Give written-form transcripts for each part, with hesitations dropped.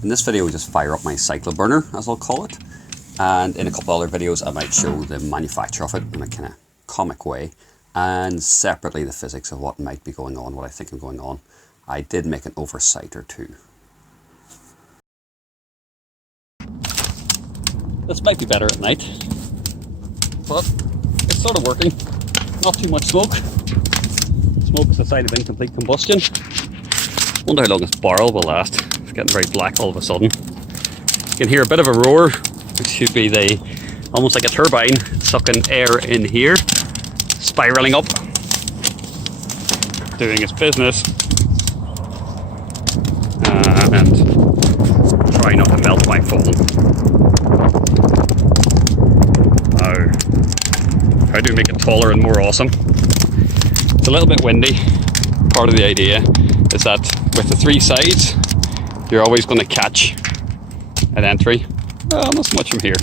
In this video, we just fire up my Cycloburner, as I'll call it, and in a couple other videos I might show the manufacture of it in a kind of comic way, and separately the physics of what might be going on, what I think is going on. I did make an oversight or two. This might be better at night, but it's sort of working. Not too much smoke. Smoke is a sign of incomplete combustion. Wonder how long this barrel will last. It's getting very black all of a sudden. You can hear a bit of a roar, which should be almost like a turbine sucking air in here, spiraling up, doing its business, and trying not to melt my phone. How do we make it taller and more awesome? It's a little bit windy. Part of the idea is that with the three sides, you're always going to catch an entry. Well, not so much from here.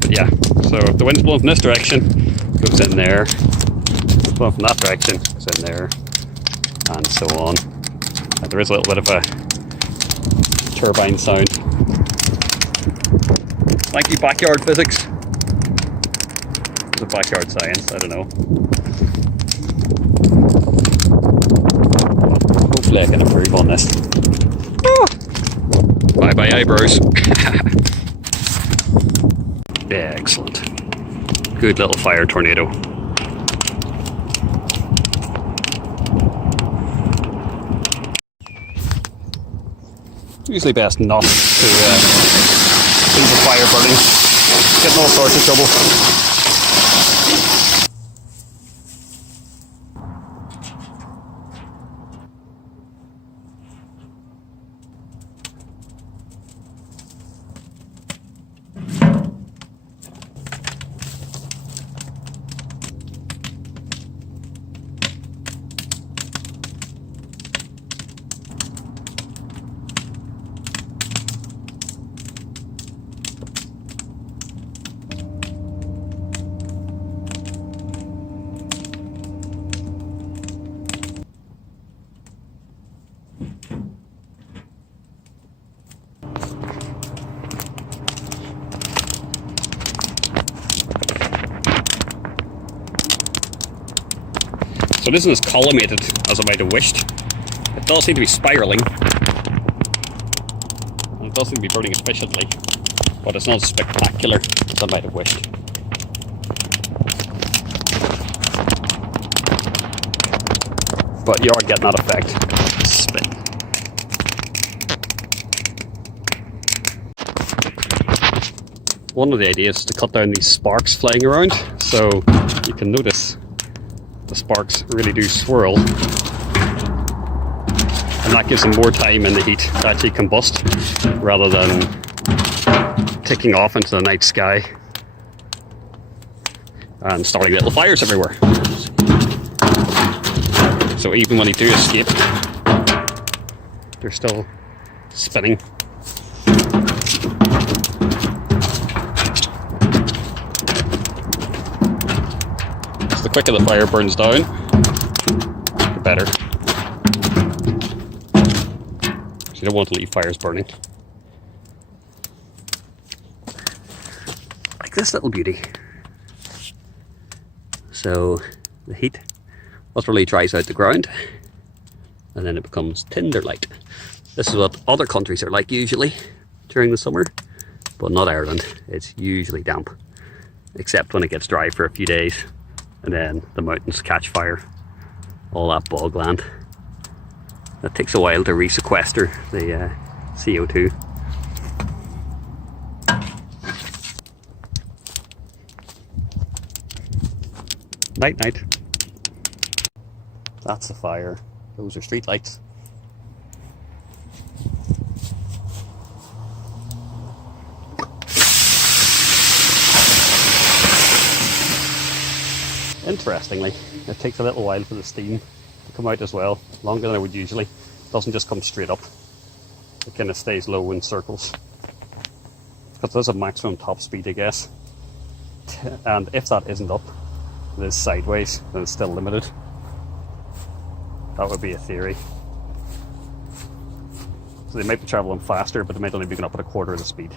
But yeah, so if the wind's blowing from this direction, it goes in there. If it's blowing from that direction, it goes in there, and so on. And there is a little bit of a turbine sound. Thank you, backyard physics. The backyard science, I don't know. Hopefully I can improve on this. Oh. Bye bye eyebrows. Yeah, excellent. Good little fire tornado. It's usually best not to leave the fire burning. Get in all sorts of trouble. So this isn't as collimated as I might have wished. It does seem to be spiralling. And it does seem to be burning efficiently. But it's not as spectacular as I might have wished. But you are getting that effect. Spin. One of the ideas is to cut down these sparks flying around. So you can notice the sparks really do swirl, and that gives them more time in the heat to actually combust rather than ticking off into the night sky and starting little fires everywhere. So even when they do escape, they're still spinning. The quicker the fire burns down, the better. So you don't want to leave fires burning. Like this little beauty. So the heat utterly dries out the ground, and then it becomes tinder light. This is what other countries are like usually during the summer, but not Ireland. It's usually damp, except when it gets dry for a few days. And then the mountains catch fire, all that bogland. It takes a while to resequester the CO2. Night, night. That's a fire. Those are street lights. Interestingly, it takes a little while for the steam to come out as well, longer than it would usually. It doesn't just come straight up. It kind of stays low in circles. Because there's a maximum top speed, I guess. And if that isn't up, it is sideways, then it's still limited. That would be a theory. So they might be traveling faster, but they might only be going up at a quarter of the speed.